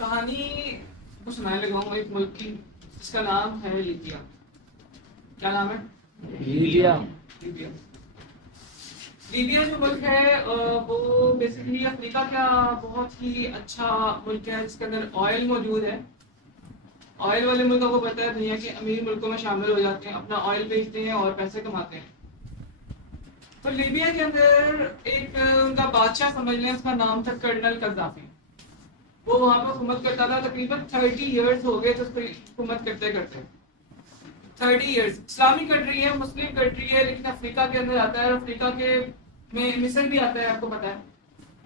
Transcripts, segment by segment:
कहानी को सुनाने लगा हूँ एक मुल्क की जिसका नाम है लीबिया। क्या नाम है? लीबिया। लीबिया। लीबिया जो मुल्क है वो बेसिकली अफ्रीका का बहुत ही अच्छा मुल्क है जिसके अंदर ऑयल मौजूद है। ऑयल वाले मुल्क आपको पता है दुनिया के अमीर मुल्कों में शामिल हो जाते हैं, अपना ऑयल बेचते हैं और पैसे कमाते हैं। तो लीबिया के अंदर एक उनका बादशाह समझ लें, उसका नाम था कर्नल कज़ाफी। वो वहां पर हुकूमत करता था, तकरीबन 30 इयर्स हो गए तो उस पर हुकूमत करते करते 30 इयर्स। इस्लामिक कंट्री है, मुस्लिम कंट्री है, लेकिन अफ्रीका के अंदर आता है। अफ्रीका के में मिस्र भी आता है, आपको पता है।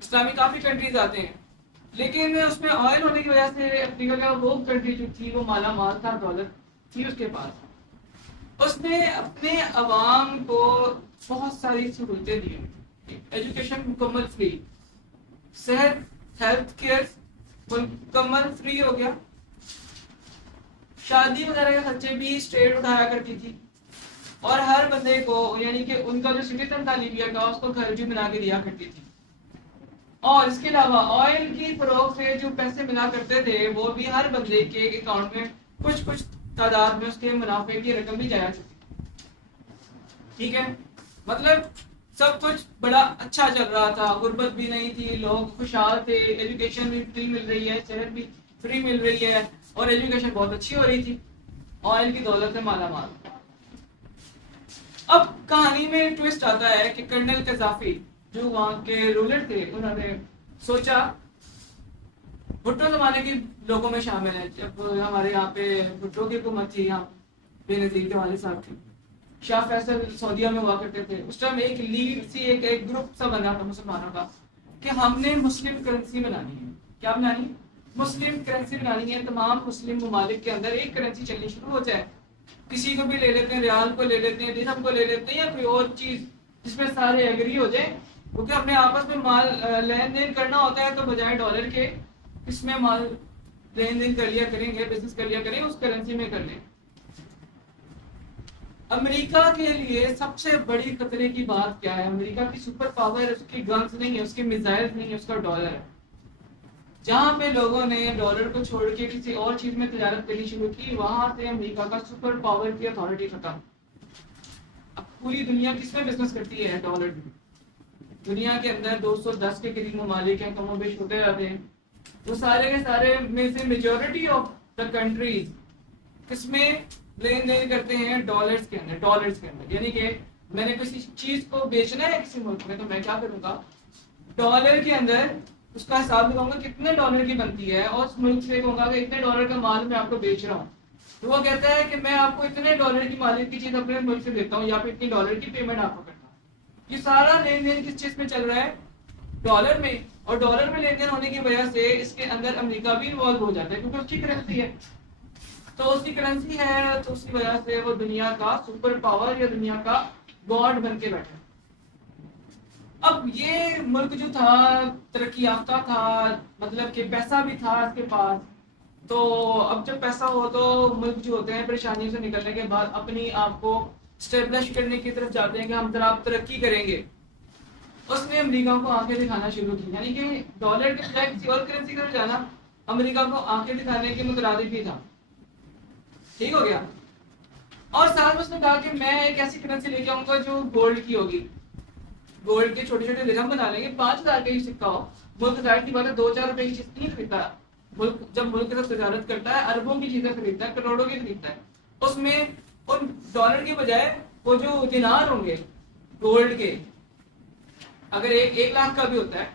इस्लामिक काफी कंट्रीज आते हैं, लेकिन उसमें ऑयल होने की वजह से अफ्रीका का वो कंट्री जो थी वो माला माल था, दौलत थी उसके पास। उसने अपने अवाम को बहुत सारी सहूलतें दी। एजुकेशन मुकम्मल फ्री, सेहत हेल्थ केयर मुकम्मल फ्री हो गया, शादी वगैरह के खर्चे भी स्टेट उठाया करती थी, और हर बंदे को यानी कि उनका जो सिटीजन था लीबिया का उसको घर भी बना के दिया करती थी। और इसके अलावा ऑयल की फरोख्त से जो पैसे मिला करते थे वो भी हर बंदे के अकाउंट में कुछ कुछ तादाद में उसके मुनाफे की रकम भी जाया करती थी। ठीक है, मतलब सब कुछ बड़ा अच्छा चल रहा था, गुर्बत भी नहीं थी, लोग खुशहाल थे, एजुकेशन भी फ्री मिल रही है, सेहत भी फ्री मिल रही है और एजुकेशन बहुत अच्छी हो रही थी। ऑयल की दौलत में माला माल। अब कहानी में ट्विस्ट आता है कि कर्नल कज़ाफी जो वहां के रूलर थे उन्होंने सोचा, भुट्टो जमाने के लोगों में शामिल है। जब हमारे यहाँ पे भुट्टो की हुकूमत थी, यहाँ बेनज़ीर के वाले साहब थे, शाह फैसल सऊदीया में हुआ करते थे। उस टाइम एक लीग सी एक ग्रुप सा बना था मुसलमानों का कि हमने मुस्लिम करेंसी बनानी है। क्या बनानी? मुस्लिम करेंसी बनानी है। तमाम मुस्लिम ममालिक के अंदर एक करेंसी चलनी शुरू हो जाए। किसी को भी ले लेते हैं, रियाल को ले लेते हैं, दिरहम को ले लेते हैं, या कोई और चीज जिसमें सारे एग्री हो जाए, क्योंकि अपने आपस में माल लेन देन करना होता है। तो बजाय डॉलर के इसमें माल लेन देन कर लिया करेंगे, बिजनेस कर लिया करेंगे, उस करेंसी में कर लें। अमेरिका के लिए सबसे बड़ी खतरे की बात क्या है? अमेरिका की सुपर पावर उसकी गन्स नहीं है, उसके मिसाइल नहीं है, उसका डॉलर है। जहां पे लोगों ने डॉलर को छोड़ के किसी और चीज में तजारत करनी शुरू की, वहां से अमेरिका का सुपर पावर की अथॉरिटी खत्म। अब पूरी दुनिया किसमें बिजनेस करती है? डॉलर में। दुनिया के अंदर 210 के करीब ममालिक हैं, कमो बेश होते रहते हैं। वो सारे के सारे में से मेजोरिटी ऑफ द कंट्रीज किसमें लेन देन करते हैं? डॉलर्स के अंदर। डॉलर्स के अंदर यानी कि मैंने किसी चीज को बेचना है किसी मुल्क में, तो मैं क्या करूंगा? डॉलर के अंदर उसका हिसाब लगाऊंगा कितने डॉलर की बनती है, और उस मुल्क से कहूंगा कि इतने डॉलर का माल मैं आपको बेच रहा हूँ। तो वो कहता है कि मैं आपको इतने डॉलर की मालिक की चीज अपने मुल्क से देता हूँ, या फिर इतनी डॉलर की पेमेंट आपको करता हूँ। ये सारा लेन देन किस चीज में चल रहा है? डॉलर में। और डॉलर में लेन देन होने की वजह से इसके अंदर अमेरिका भी इन्वॉल्व हो जाता है, क्योंकि उसकी करेंसी है। तो उसकी करेंसी है, तो उसकी वजह से वो दुनिया का सुपर पावर या दुनिया का गॉड बन के बैठा। अब ये मुल्क जो था तरक्की याफ्ता था, मतलब कि पैसा भी था इसके पास। तो अब जब पैसा हो तो मुल्क जो होते हैं परेशानी से निकलने के बाद अपनी आप को स्टेब्लिश करने की तरफ जाते हैं कि हम जरा तरक्की करेंगे। उसने अमेरिका को आंखें दिखाना शुरू की, यानी कि डॉलर के बजाय किसी और करेंसी का जाना अमेरिका को आंखें दिखाने के मुतरादिफ ही था। ठीक हो गया। और साथ में उसने कहा कि मैं एक ऐसी करेंसी लेके आऊंगा जो गोल्ड की होगी। गोल्ड के छोटे छोटे दिरहम बना लेंगे, 5000 का ही सिक्का हो। मुल्क जाहिर की बात है 2-4 रुपए की चीज नहीं खरीदता। मुल्क जब मुल्क के साथ तजारत करता है अरबों की चीजें खरीदता है, करोड़ों की खरीदता है। उसमें उन डॉलर के बजाय वो जो दिनार होंगे गोल्ड के, अगर एक लाख का भी होता है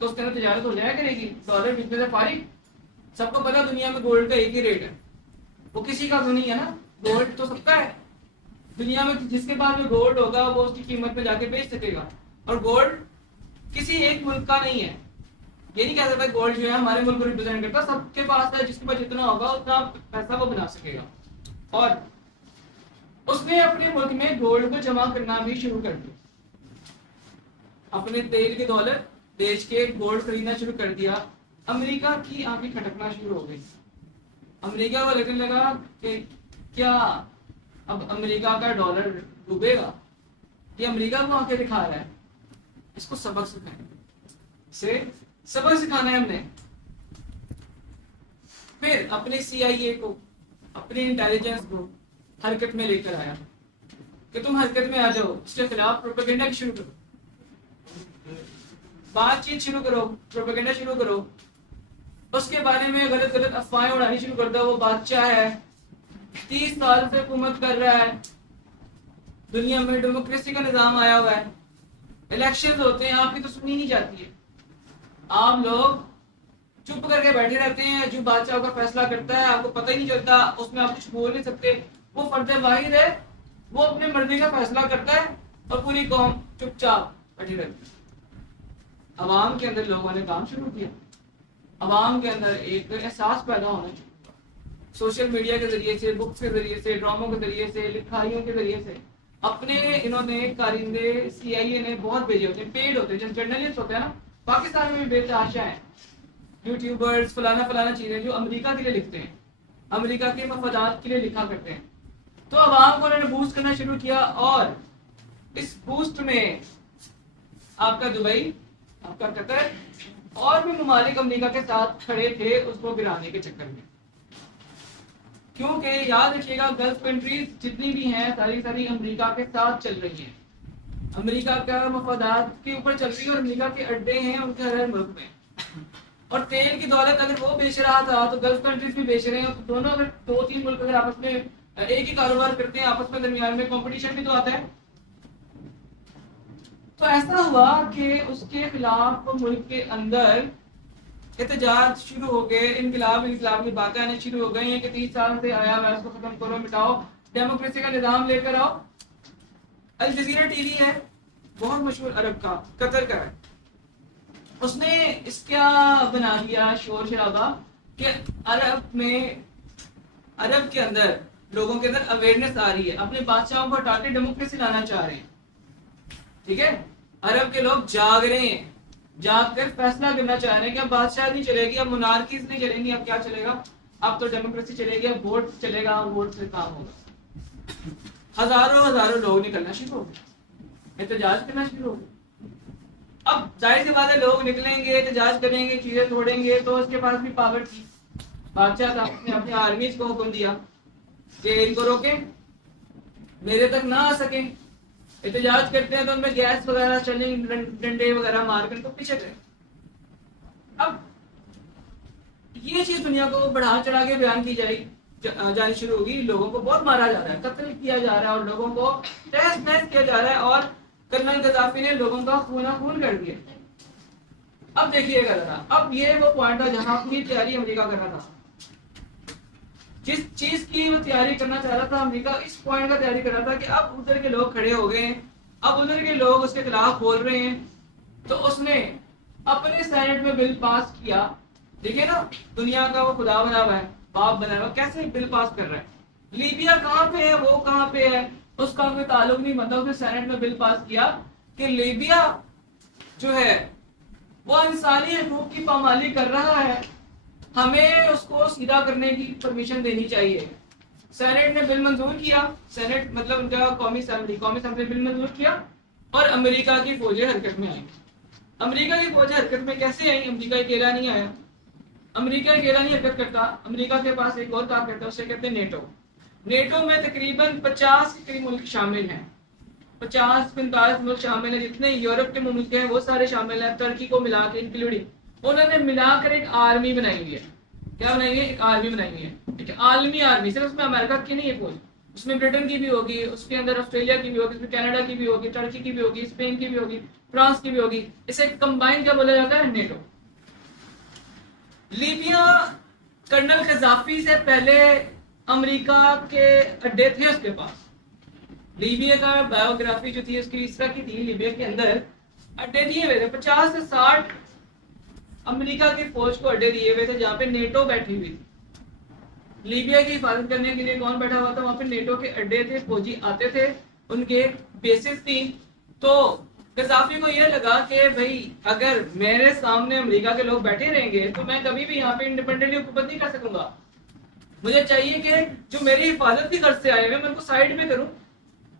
तो उसके अंदर तजारत हो जाया करेगी। डॉलर बिकने से फारिग। सबको पता दुनिया में गोल्ड का एक ही रेट है, वो किसी का तो नहीं है ना, गोल्ड तो सबका है। दुनिया में जिसके पास में गोल्ड होगा वो उसकी कीमत में जाके बेच सकेगा। और गोल्ड किसी एक मुल्क का नहीं है। ये नहीं कह सकता गोल्ड जो है हमारे मुल्क को रिप्रेजेंट करता, सबके पास है। जिसके पास जितना होगा उतना पैसा वो बना सकेगा। और उसने अपने मुल्क में गोल्ड को जमा करना भी शुरू कर दिया। अपने तेल के डॉलर बेच के गोल्ड खरीदना शुरू कर दिया। अमेरिका की आंखें खटकना शुरू हो गई। अमेरिका को लगने लगा कि क्या अब अमेरिका का डॉलर डूबेगा? ये अमेरिका को आंखें दिखा रहा है, इसको सबक सिखाएंगे, इसे सबक सिखाना है हमने। फिर अपने CIA को, अपने इंटेलिजेंस को हरकत में लेकर आया कि तुम हरकत में आ जाओ, इसके खिलाफ प्रोपेगेंडा शुरू करो, बातचीत शुरू करो, प्रोपेगेंडा शुरू करो, उसके बारे में गलत गलत अफवाहें उड़ानी शुरू कर दो। वो बादशाह है, 30 साल से हुकूमत कर रहा है, दुनिया में डेमोक्रेसी का निजाम आया हुआ है, इलेक्शन होते हैं, आपकी तो सुनी नहीं जाती है, आप लोग चुप करके बैठे रहते हैं, जो बादशाह का फैसला करता है आपको पता ही नहीं चलता, उसमें आप कुछ बोल नहीं सकते, वो फर्द वाहिद है, वो अपने मर्जी का फैसला करता है और पूरी कौम चुपचाप बैठी रहती है। अवाम के अंदर लोगों ने काम शुरू किया, अवाम के अंदर एक एहसास पैदा होना चाहिए, सोशल मीडिया के जरिए से, बुक्स के जरिए से, ड्रामों के जरिए से, लिखाइयों के जरिए से अपने इन्होंने कारिंदे CIA ने बहुत भेजे होते हैं, पेड होते हैं, जो जर्नलिस्ट होते हैं ना, पाकिस्तान में भी बेतहाशा है, यूट्यूबर्स फलाना फलाना चीजें जो अमेरिका के लिए लिखते हैं, अमेरिका के मफादात के लिए लिखा करते हैं। तो अवाम को उन्होंने बूस्ट करना शुरू किया और इस बूस्ट में आपका दुबई, आपका कतर और भी ममालिक अमेरिका के साथ खड़े थे उसको गिराने के चक्कर में। क्योंकि याद रखिएगा गल्फ कंट्रीज जितनी भी हैं सारी सारी अमेरिका के साथ चल रही हैं, अमेरिका का मफादात के ऊपर चल रही है और अमेरिका के अड्डे हैं उनके हर मुल्क में। और तेल की दौलत अगर वो बेच रहा था तो गल्फ कंट्रीज भी बेच रहे हैं, तो दोनों अगर 2-3 मुल्क अगर आपस में एक ही कारोबार करते हैं, आपस में दरमियान में कंपटीशन भी तो आता है। तो ऐसा हुआ कि उसके खिलाफ मुल्क के अंदर एहतजाज शुरू हो गए, इनकलाब की बातें आने शुरू हो गई हैं कि 30 साल से आया हुआ उसको खत्म करो, मिटाओ, डेमोक्रेसी का निजाम लेकर आओ। अल जजीरा टीवी है बहुत मशहूर अरब का, कतर का है, उसने इसका बना दिया शोर शराबा कि अरब के अंदर लोगों के अंदर अवेयरनेस आ रही है, अपने बादशाहों को हटा के डेमोक्रेसी लाना चाह रहे हैं। ठीक है, अरब के लोग जाग रहे हैं, जाकर फैसला करना चाह रहे हैं कि अब बादशाह नहीं चलेगी, अब मोनार्कीज नहीं चलेंगी, अब क्या चलेगा, अब तो डेमोक्रेसी चलेगी, अब वोट चलेगा, वोट से काम होगा। हजारों लोग निकलना शुरू हो गए, एहतजाज करना शुरू हो गए। अब जाहिर सी बात है लोग निकलेंगे, एहतजाज करेंगे, चीजें तोड़ेंगे, तो उसके पास भी पावर थी, बादशाह साहब ने अपनी आर्मीज को हुक्म दिया कि इनको रोके, मेरे तक ना आ सके, एहतजाज करते हैं तो उनमें गैस वगैरह चले, डंडे वगैरह मारकर इनको पीछे करें। अब ये चीज दुनिया को बढ़ा चढ़ा के बयान की जानी शुरू होगी, लोगों को बहुत मारा जा रहा है, कत्ल किया जा रहा है और लोगों को तहस नहस किया जा रहा है और कर्नल गद्दाफी ने लोगों का खून कर दिया। अब देखिएगा जरा, अब ये वो पॉइंट था जहां पूरी तैयारी अमेरिका कर रहा था, जिस चीज की वो तैयारी करना चाह रहा था अमेरिका, इस पॉइंट का तैयारी कर रहा था कि अब उधर के लोग खड़े हो गए हैं, अब उधर के लोग उसके खिलाफ बोल रहे हैं, तो उसने अपने सेनेट में बिल पास किया। देखिए ना, दुनिया का वो खुदा बना हुआ है, बाप बना हुआ है, कैसे बिल पास कर रहा है। लीबिया कहाँ पे है, वो कहाँ पे है, उसका कोई ताल्लुक नहीं बनता, उसने सेनेट में बिल पास किया कि लीबिया जो है वो इंसानी हकूक की पामाली कर रहा है, हमें उसको सीधा करने की परमिशन देनी चाहिए। सेनेट ने बिल मंजूर किया, सेनेट मतलब उनका कौमी असेंबली बिल मंजूर किया और अमेरिका की फौजें हरकत में आई। अमेरिका की फौजें हरकत में कैसे आई, अमेरिका अकेला नहीं आया, अमेरिका अकेला नहीं हरकत करता, अमेरिका के पास एक और ताकत है, उसे कहते हैं नेटो। नेटो में तकरीबन 50 के करीब मुल्क शामिल हैं, 50-45 मुल्क शामिल हैं, जितने यूरोप के मुल्क हैं वो सारे शामिल हैं, तुर्की को मिला के इंक्लूडिंग उन्होंने मिलाकर एक आर्मी बनाई हुई है। क्या बनाई है? एक आर्मी बनाई हुई है, एक आलमी आर्मी। सिर्फ उसमें अमेरिका की नहीं है फौज, उसमें ब्रिटेन की भी होगी, उसके अंदर ऑस्ट्रेलिया की भी होगी, उसमें कनाडा की भी होगी, टर्की की भी होगी, स्पेन की भी होगी, फ्रांस की भी होगी। इसे कंबाइन क्या बोला जाता है? नेटो। लीबिया कर्नल गद्दाफी से पहले अमेरिका के अड्डे थे उसके पास। लीबिया का बायोग्राफी जो थी उसकी इस तरह की थी, लीबिया के अंदर अड्डे दिए हुए थे, 50 से 60 अमेरिका की फौज को अड्डे दिए हुए थे जहाँ पे नेटो बैठी हुई थी। लीबिया की हिफाजत करने के लिए कौन बैठा हुआ था? वहां पे नेटो के अड्डे थे, फौजी आते थे, उनके बेसिस थी। तो गद्दाफी को यह लगा कि भाई अगर मेरे सामने अमेरिका के लोग बैठे रहेंगे तो मैं कभी भी यहाँ पे इंडिपेंडेंटली हुकूमत नहीं कर सकूंगा। मुझे चाहिए कि जो मेरी हिफाजत की गर्ज से आए हुए मैं उनको साइड में करूं,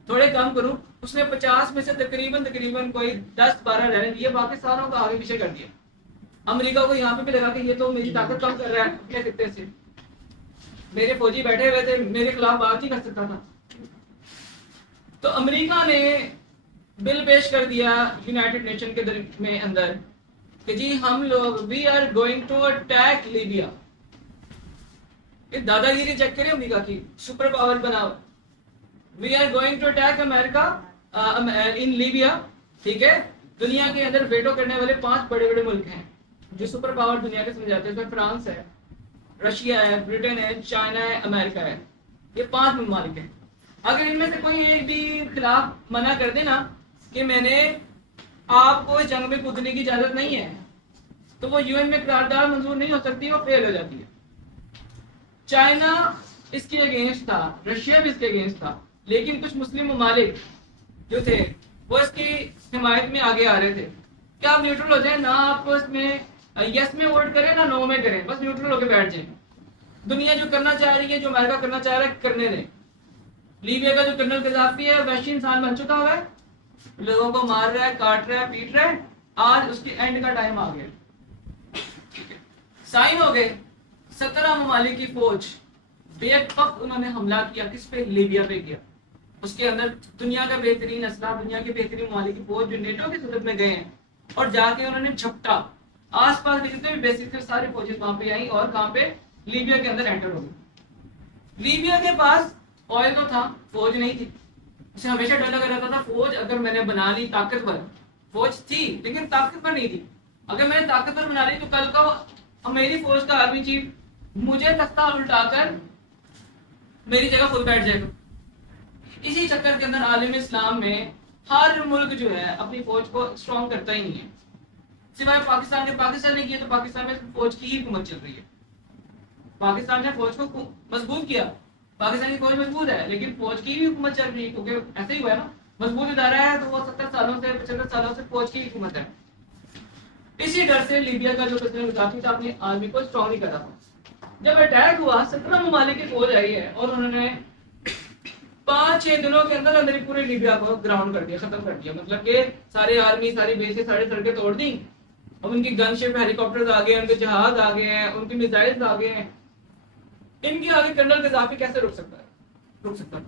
थोड़े कम करूं। उसने 50 में से तकरीबन कोई 10-12 रहने दिए, बाकी सारों का आगे पीछे कर दिया। अमेरिका को यहाँ पे भी लगा कि ये तो मेरी ताकत कम कर रहा है अपने खित्ते से, मेरे फौजी बैठे हुए थे, मेरे खिलाफ बात ही कर सकता था। तो अमेरिका ने बिल पेश कर दिया यूनाइटेड नेशन के में अंदर कि जी हम लोग we are going to attack Libya. ये दादागिरी चेक करें अमेरिका की, सुपर पावर बनाओ। We are going to attack America in Libya, ठीक है। दुनिया के अंदर वेटो करने वाले 5 बड़े बड़े मुल्क हैं जो सुपर पावर दुनिया के समझाते हैं। इसमें फ्रांस है, रशिया है, ब्रिटेन है, चाइना है, अमेरिका है। ये 5 ममालिक हैं। अगर इनमें से कोई एक भी खिलाफ मना कर दे ना कि मैंने आपको इस जंग में कूदने की इजाजत नहीं है, तो वो यूएन में करारदाद मंजूर नहीं हो सकती, वो फेल हो जाती है। चाइना इसके अगेंस्ट था, रशिया भी इसके अगेंस्ट था, लेकिन कुछ मुस्लिम ममालिक जो थे वो इसकी हिमायत में आगे आ रहे थे। क्या आप न्यूट्रल हो जाए ना, आपको इसमें यस में वोट करें ना नो में करें, बस न्यूट्रल होकर बैठ जाए। दुनिया जो करना चाह रही है, जो अमेरिका करना चाह रहा है, करने दें। लीबिया का जो कर्नल गद्दाफी है वैसी इंसान बन चुका हुआ है, लोगों को मार रहा है, काट रहा है, पीट रहा है। आज उसकी एंड का टाइम आ गया। साइन हो गए 17 ममालिक की फौज बेवकूफ उन्होंने हमला किया। किस पे? लीबिया पे किया। उसके अंदर दुनिया का बेहतरीन असला, दुनिया के बेहतरीन ममालिक की फौज जो नेटो की सूरत में गए हैं और जाके उन्होंने झपटा। आसपास के जितने भी बेसिस थे सारी फौजें वहां पे आई और कहां पे? लीबिया के अंदर एंटर हो गई। लीबिया के पास ऑयल तो था, फौज नहीं थी। उसे हमेशा डर लगा रहता था फौज अगर मैंने बना ली ताकतवर, फौज थी लेकिन ताकतवर नहीं थी। अगर मैंने ताकतवर बना ली तो कल का मेरी फौज का आर्मी चीफ मुझे तख्ता उल्टाकर मेरी जगह खुद बैठ जाएगा। इसी चक्कर के अंदर आलम इस्लाम में हर मुल्क जो है अपनी फौज को स्ट्रॉन्ग करता ही नहीं है, सिवाय पाकिस्तान के। पाकिस्तान ने किया तो पाकिस्तान में फौज की ही हुकूमत चल रही है। पाकिस्तान ने फौज को मजबूत किया, पाकिस्तान की फौज मजबूत है लेकिन फौज की भी हुकूमत चल रही है, क्योंकि ऐसे ही हुआ है ना। मजबूत इदारा है तो वो 70 सालों से 75 सालों से फौज की हुकूमत है। इसी डर से लीबिया का जो प्रेसिडेंट गद्दाफी था अपनी आर्मी को स्ट्रॉन्ग नहीं कर रहा था। जब अटैक हुआ 17 ममालिक की फौज आई है और उन्होंने 5-6 दिनों के अंदर अंदर ही पूरे लीबिया को ग्राउंड कर दिया, खत्म कर दिया। मतलब कि सारे आर्मी, सारी बेसें, सारी सड़कें तोड़ दी। अब उनकी गनशिप, हेलीकॉप्टर्स आ गए, उनके जहाज आ गए हैं, उनकी मिसाइल्स आ गए हैं। इनकी आगे कर्नल गद्दाफी कैसे रुक सकता है? रुक सकता है।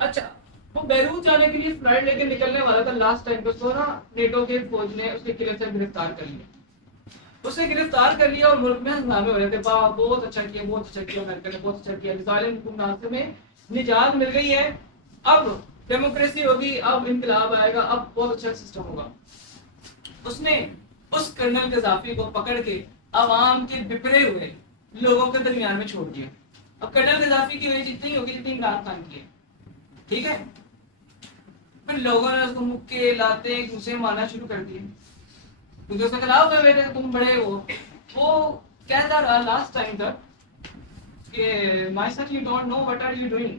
अच्छा, वो बैरूत जाने के लिए फ्लाइट लेके निकलने वाला था लास्ट टाइम पे, उसको ना नेटो के फौज ने उसके किले से गिरफ्तार कर लिया। उसे गिरफ्तार कर लिया और मुल्क में हंगामे हो रहे थे। बहुत अच्छा किया, बहुत अच्छा किया, अमेरिका ने बहुत अच्छा किया, जालिम हुक्मरान से में निजात मिल गई है, अब डेमोक्रेसी होगी, अब इनकलाब आएगा, अब बहुत अच्छा सिस्टम होगा। उसने उस कर्नल गद्दाफी को पकड़ के आवाम के बिखरे हुए लोगों के दरमियान में छोड़ दिया। अब कर्नल गद्दाफी की एज इतनी होगी जितनी इमरान खान की है, ठीक है। फिर लोगों ने उसको मुक्के लाते घुसे मारना शुरू कर दिए, क्योंकि उसका खिलाफ कर रहे थे, तुम बड़े हो। वो कहता रहा लास्ट टाइम तक कि my son you don't know what are you doing.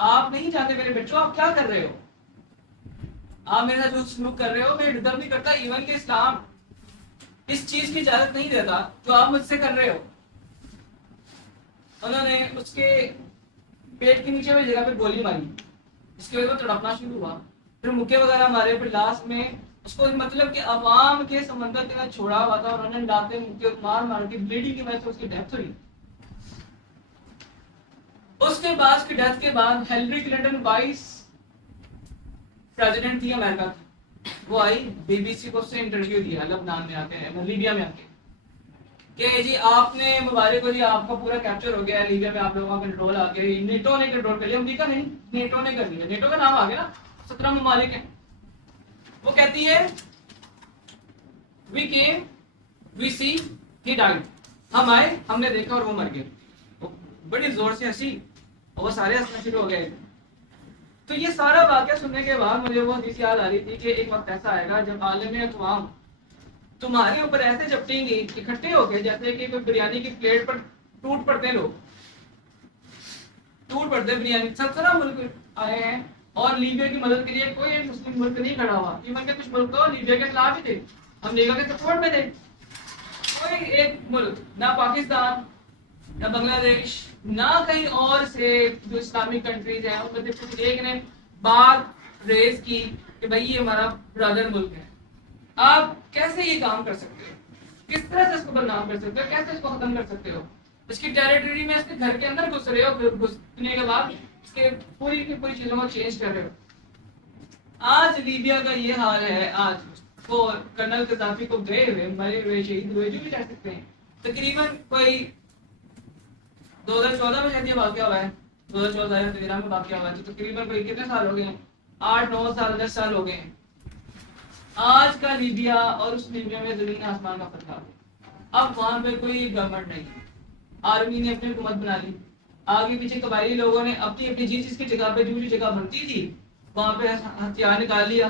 आप नहीं जानते मेरे बच्चों आप क्या कर रहे हो, आप मेरे साथ जो सलूक कर रहे हो मैं डिजर्व नहीं करता। इवन के इस्लाम इस चीज की इजाजत नहीं देता जो आप मुझसे कर रहे हो। उन्होंने उसके पेट के नीचे वाली जगह पे गोली मारी, इसके वजह से तड़पना शुरू हुआ, फिर मुक्के वगैरह मारे, फिर लास्ट में उसको मतलब कि अवाम के समंदर के अंदर छोड़ा हुआ था और उन्होंने डालते मुक्के मार मार के ब्लीडिंग की वजह से उसकी डेथ हुई। उसके बाद उसकी डेथ के बाद हिलरी क्लिंटन वाइस प्रेसिडेंट थी अमेरिका की, वो आई बीबीसी को उससे इंटरव्यू दिया लबनान में आके, लीबिया में आके, कि जी आपने मुबारक हो जी, आपका पूरा कैप्चर हो गया है लीबिया में, आप लोगों का कंट्रोल आ गया। नेटो ने कंट्रोल कर लिया, अमेरिका नहीं, नेटो ने कर लिया। नेटो का नाम आ गया ना, 17 ममालिक हैं। वो कहती है we came we see he died, हम आए हमने देखा और वो मर गए। बड़ी जोर से हंसी और वो सारे हंसना शुरू हो गए। तो ये सारा वाकया सुनने के बाद मुझे वो हदीस याद आ रही थी कि एक वक्त ऐसा आएगा जब आलम अक़वाम तुम्हारे ऊपर ऐसे झपटेंगे इकट्ठे हो गए जैसे कि कोई बिरयानी की प्लेट पर टूट पड़ते लोग, टूट पड़ते बिरयानी। 17 मुल्क आए हैं और लीबिया की मदद के लिए कोई एक मुस्लिम मुल्क नहीं खड़ा हुआ। इवन के कुछ मुल्क तो लीबिया के खिलाफ ही थे, अमेरिका के सपोर्ट में थे। कोई एक मुल्क, ना पाकिस्तान ना बांग्लादेश ना कहीं और से जो इस्लामिक कंट्रीज हैं उनमें से कुछ एक ने बात रेज की कि भाई ये हमारा ब्रदर मुल्क है, आप कैसे ये काम कर सकते हो, किस तरह से इसको बदनाम कर सकते हो, कैसे इसको खत्म कर सकते हो। इसकी टेरिटरी में इसके घर के अंदर घुस रहे हो, घुसने के बाद इसके पूरी की पूरी चीजों को चेंज कर रहे हो। आज लीबिया का ये हाल है। आज वो कर्नल कदाफी को गए हुए, मरे हुए, शहीद हुए, जो भी कह सकते हैं, तकरीबन कोई 2014 में शायद ये वाकया हुआ है, 2014 या 2013 में वाकया हुआ है, तो तकरीबन कोई कितने साल हो गए हैं, 8-9 साल 10 साल हो गए हैं। आज का लीबिया और उस लीबिया में जमीन आसमान का फर्क है। अब वहां पे कोई गवर्नमेंट नहीं है, आर्मी ने अपनी हुकूमत बना ली, आगे पीछे कबायली लोगों ने अपनी अपनी जिसकी जगह पे जो जगह बनती थी वहां पे हथियार निकाल लिया।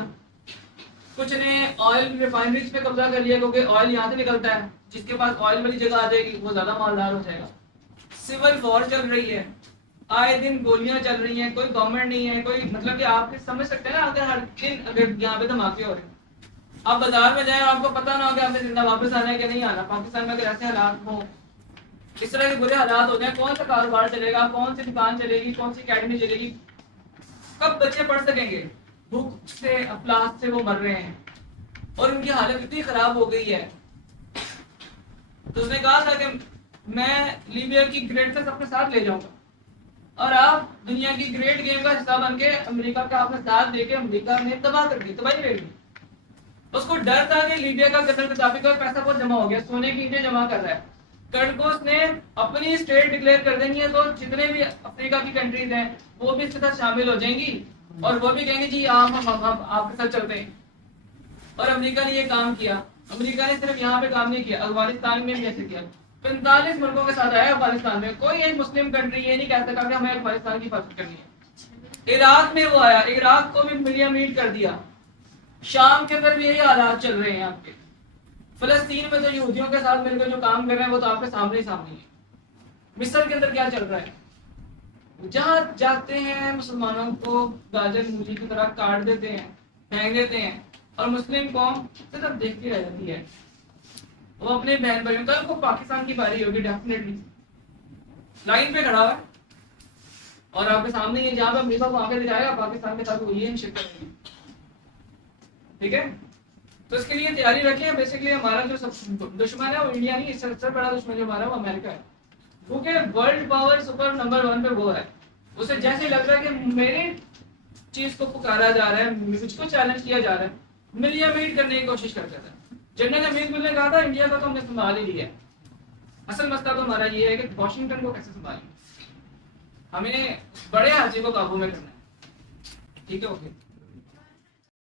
कुछ ने ऑयल रिफाइनरीज पे कब्जा कर लिया, क्योंकि ऑयल यहाँ से निकलता है, जिसके पास ऑयल वाली जगह आ जाएगी वो ज्यादा मालदार हो जाएगा। सिविल वॉर चल रही है, आए दिन गोलियां चल रही हैं, कोई गवर्नमेंट नहीं है, कोई मतलब कि आप समझ सकते हैं ना, अगर हर दिन अगर यहाँ पे धमाके हो रहे हैं, आप बाजार में जाए और आपको पता ना हो कि आपने जिंदा वापस आना है कि नहीं आना। पाकिस्तान में अगर ऐसे हालात हो, इस तरह के बुरे हालात हो जाए, कौन सा कारोबार चलेगा, कौन सी दुकान चलेगी, कौन सी अकेडमी चलेगी, कब बच्चे पढ़ सकेंगे? भूख से अफलास से वो मर रहे हैं और उनकी हालत इतनी खराब हो गई है। तो उसने कहा था कि मैं लीबिया की ग्रेटनेस अपने साथ ले जाऊंगा, और आप दुनिया की ग्रेट गेम का हिस्सा बन के अमेरिका का आपने साथ देके अमेरिका ने तबाह कर दी, तबाही कर दी। उसको डर था कि लीबिया का कर्नल कदाफी का पैसा बहुत जमा हो गया, सोने की ईंटें जमा कर रहा है, कर्नल ने अपनी स्टेट डिक्लेयर कर देनी है, तो जितने भी अफ्रीका की कंट्रीज हैं वो भी इसके साथ शामिल हो जाएंगी और वो भी कहेंगे जी हम आपके साथ चलते हैं। और अमेरिका ने ये काम किया। अमेरिका ने सिर्फ यहाँ पे काम नहीं किया, अफगानिस्तान में भी ऐसे किया। 45 मुल्कों के साथ आया अफगानिस्तान में, कोई एक मुस्लिम कंट्री ये नहीं कह सका कि हमें अफगानिस्तान की हिफाजत करनी है। इराक में वो आया, इराक को भी मिलिया मीट कर दिया। शाम के अंदर भी यही हालात चल रहे हैं आपके। फलस्तीन में तो यहूदियों के साथ मिलकर जो काम कर रहे हैं वो तो आपके सामने ही सामने है। मिस्र के अंदर क्या चल रहा है, जहां जाते हैं मुसलमानों को गाजर मूली की तरह काट देते हैं, फेंक देते हैं, और मुस्लिम कौम सिर्फ देख के रह जाती है। वो अपने बहन भाइयों, कल को पाकिस्तान की बारी होगी डेफिनेटली, लाइन पे खड़ा हुआ है और आपके सामने ये जहां पे अमेरिका को आके दिखाएगा पाकिस्तान के साथ वो ये शिक करेंगे। ठीक है, तो इसके लिए तैयारी रखें। बेसिकली हमारा जो सब दुश्मन है वो इंडिया नहीं, इससे सबसे बड़ा दुश्मन जो हमारा वो अमेरिका है, क्योंकि वर्ल्ड पावर सुपर नंबर 1 पे वो है। उसे जैसे लग रहा है कि मेरी चीज को पुकारा जा रहा है, मुझको चैलेंज किया जा रहा है, मिलिया मीट करने की कोशिश करता था। जनरल अमीर गुल ने कहा था इंडिया का तो हमने संभाल ही लिया है, असल मसला तो हमारा ये है कि वॉशिंगटन को कैसे संभालें, हमें बड़े हाथी को काबू में करना है। ठीक है, ओके।